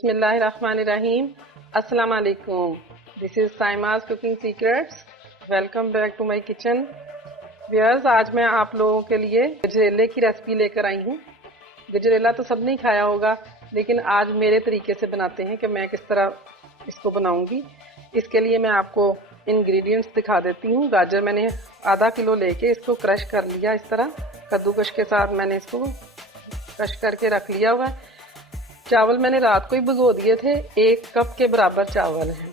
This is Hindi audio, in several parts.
बिस्मिल्लाहिर्रहमानिर्रहीम। अस्सलाम वालेकुम। This is Saima's cooking secrets. Welcome back to my kitchen. Viewers, आज मैं आप लोगों के लिए गजरेले की रेसिपी लेकर आई हूँ। गजरेला तो सबने ही खाया होगा, लेकिन आज मेरे तरीके से बनाते हैं कि मैं किस तरह इसको बनाऊंगी। इसके लिए मैं आपको इंग्रेडिएंट्स दिखा देती हूँ। गाजर मैंने आधा किलो लेके इसको क्रश कर लिया। इस तरह कद्दूकश के साथ मैंने इसको क्रश करके रख लिया हुआ है। चावल मैंने रात को ही भिगो दिए थे। 1 कप के बराबर चावल है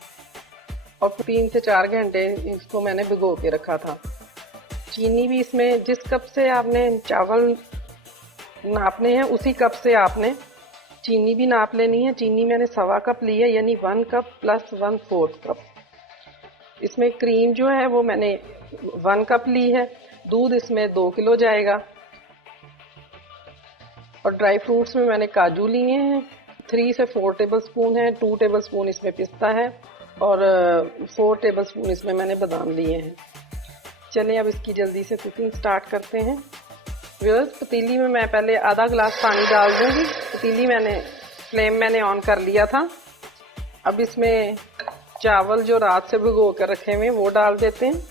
और 3 से 4 घंटे इसको मैंने भिगो के रखा था। चीनी भी इसमें जिस कप से आपने चावल नापने हैं उसी कप से आपने चीनी भी नाप लेनी है। चीनी मैंने 1.25 कप ली है, यानी 1 कप प्लस 1/4 कप। इसमें क्रीम जो है वो मैंने 1 कप ली है। दूध इसमें 2 किलो जाएगा। और ड्राई फ्रूट्स में मैंने काजू लिए हैं, 3 से 4 टेबलस्पून है। 2 टेबलस्पून इसमें पिस्ता है और 4 टेबलस्पून इसमें मैंने बादाम लिए हैं। चलिए अब इसकी जल्दी से कुकिंग स्टार्ट करते हैं। व्यूअर्स, पतीली में मैं पहले आधा गिलास पानी डाल दूंगी। पतीली फ्लेम मैंने ऑन कर लिया था। अब इसमें चावल जो रात से भिगो कर रखे हुए वो डाल देते हैं।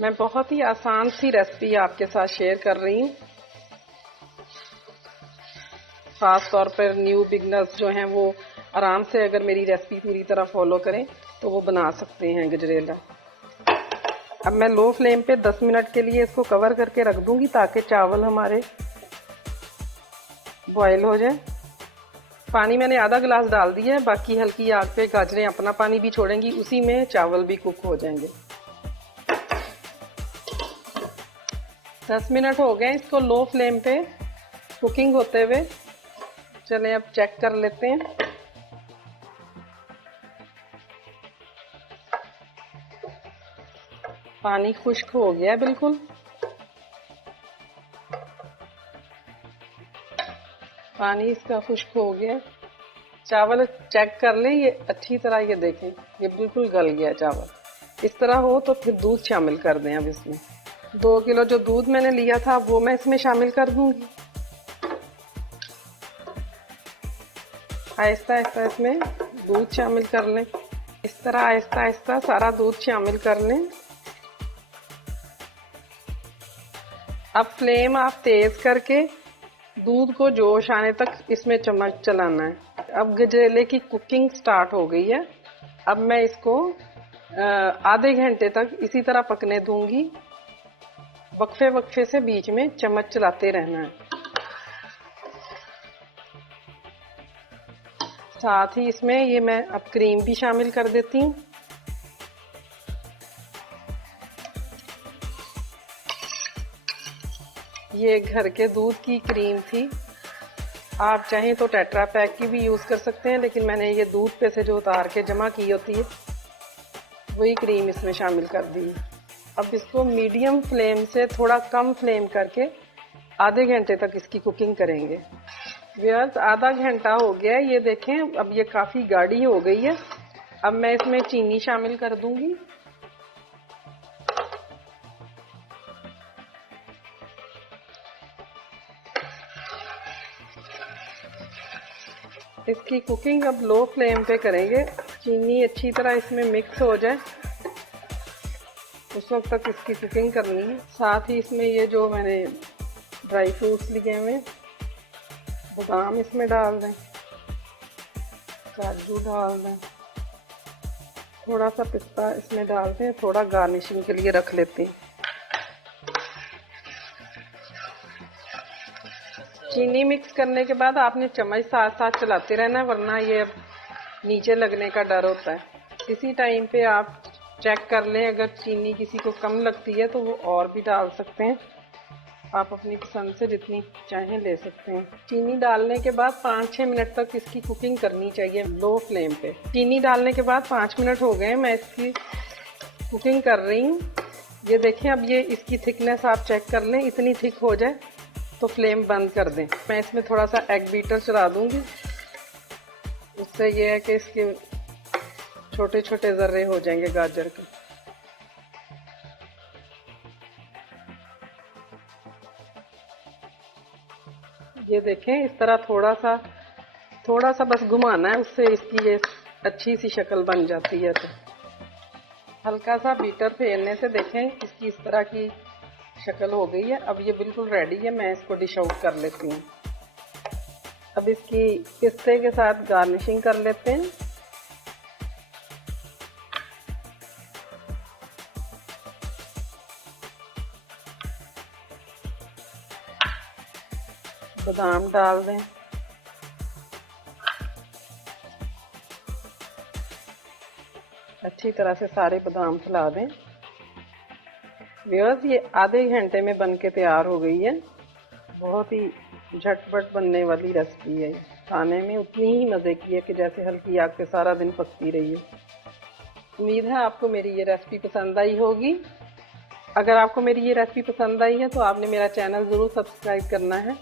मैं बहुत ही आसान सी रेसिपी आपके साथ शेयर कर रही हूँ। खास तौर पर न्यू बिगनर्स जो हैं वो आराम से अगर मेरी रेसिपी पूरी तरह फॉलो करें तो वो बना सकते हैं गजरेला। अब मैं लो फ्लेम पे 10 मिनट के लिए इसको कवर करके रख दूंगी ताकि चावल हमारे बॉयल हो जाए। पानी मैंने आधा गिलास डाल दिया है। बाकी हल्की आग पे गाजरें अपना पानी भी छोड़ेंगी, उसी में चावल भी कुक हो जाएंगे। 10 मिनट हो गए इसको लो फ्लेम पे कुकिंग होते हुए। चलें अब चेक कर लेते हैं। पानी खुश्क हो गया है बिल्कुल। पानी इसका खुश्क हो गया। चावल चेक कर लें, ये अच्छी तरह, ये देखें ये बिल्कुल गल गया चावल। इस तरह हो तो फिर दूध शामिल कर दें। अब इसमें 2 किलो जो दूध मैंने लिया था वो मैं इसमें शामिल कर दूंगी। आहिस्ता आहिस्ता इसमें दूध शामिल कर लें। इस तरह आहिस्ता आहिस्ता सारा दूध शामिल कर लें। अब फ्लेम आप तेज करके दूध को जोश आने तक इसमें चम्मच चलाना है। अब गजरेले की कुकिंग स्टार्ट हो गई है। अब मैं इसको आधे घंटे तक इसी तरह पकने दूंगी। वक्फे वक्फे से बीच में चम्मच चलाते रहना है। साथ ही इसमें ये मैं अब क्रीम भी शामिल कर देती हूँ। ये घर के दूध की क्रीम थी। आप चाहें तो टेट्रा पैक की भी यूज कर सकते हैं, लेकिन मैंने ये दूध पे से जो उतार के जमा की होती है वही क्रीम इसमें शामिल कर दी। अब इसको मीडियम फ्लेम से थोड़ा कम फ्लेम करके आधे घंटे तक इसकी कुकिंग करेंगे। व्यूअर्स, आधा घंटा हो गया है। ये देखें अब ये काफी गाढ़ी हो गई है। अब मैं इसमें चीनी शामिल कर दूंगी। इसकी कुकिंग अब लो फ्लेम पे करेंगे। चीनी अच्छी तरह इसमें मिक्स हो जाए उस वक्त तक इसकी कुकिंग करनी है। साथ ही इसमें ये जो मैंने ड्राई फ्रूट्स लिए हुए, बादाम इसमें डाल दें, काजू डाल दें, थोड़ा सा पिस्ता इसमें डाल दें, थोड़ा गार्निशिंग के लिए रख लेते हैं। चीनी मिक्स करने के बाद आपने चम्मच साथ साथ चलाते रहना है, वरना ये नीचे लगने का डर होता है। इसी टाइम पे आप चेक कर लें, अगर चीनी किसी को कम लगती है तो वो और भी डाल सकते हैं। आप अपनी पसंद से जितनी चाहें ले सकते हैं। चीनी डालने के बाद 5-6 मिनट तक इसकी कुकिंग करनी चाहिए लो फ्लेम पे। चीनी डालने के बाद 5 मिनट हो गए, मैं इसकी कुकिंग कर रही हूँ। ये देखें, अब ये इसकी थिकनेस आप चेक कर लें। इतनी थिक हो जाए तो फ्लेम बंद कर दें। मैं इसमें थोड़ा सा एग बीटर चला दूंगी। उससे ये है कि इसके छोटे छोटे जर्रे हो जाएंगे गाजर के। ये देखें, इस तरह थोड़ा सा बस घुमाना है, उससे इसकी ये अच्छी सी शक्ल बन जाती है। तो हल्का सा बीटर फेरने से देखें इसकी इस तरह की शक्ल हो गई है। अब ये बिल्कुल रेडी है, मैं इसको डिश आउट कर लेती हूँ। अब इसकी पिस्ते के साथ गार्निशिंग कर लेते हैं। बादाम डाल दें। अच्छी तरह से सारे बादाम फैला दें। व्यूअर्स, ये आधे घंटे में बनके तैयार हो गई है। बहुत ही झटपट बनने वाली रेसिपी है। खाने में उतनी ही मज़े की है कि जैसे हल्की आग पे सारा दिन पकती रही है। उम्मीद है आपको मेरी ये रेसिपी पसंद आई होगी। अगर आपको मेरी ये रेसिपी पसंद आई है तो आपने मेरा चैनल ज़रूर सब्सक्राइब करना है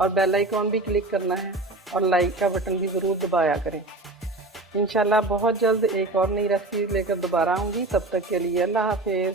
और बेल आइकॉन भी क्लिक करना है और लाइक का बटन भी ज़रूर दबाया करें। इंशाल्लाह बहुत जल्द एक और नई रेसिपी लेकर दोबारा आऊँगी। तब तक के लिए अल्लाह हाफिज़।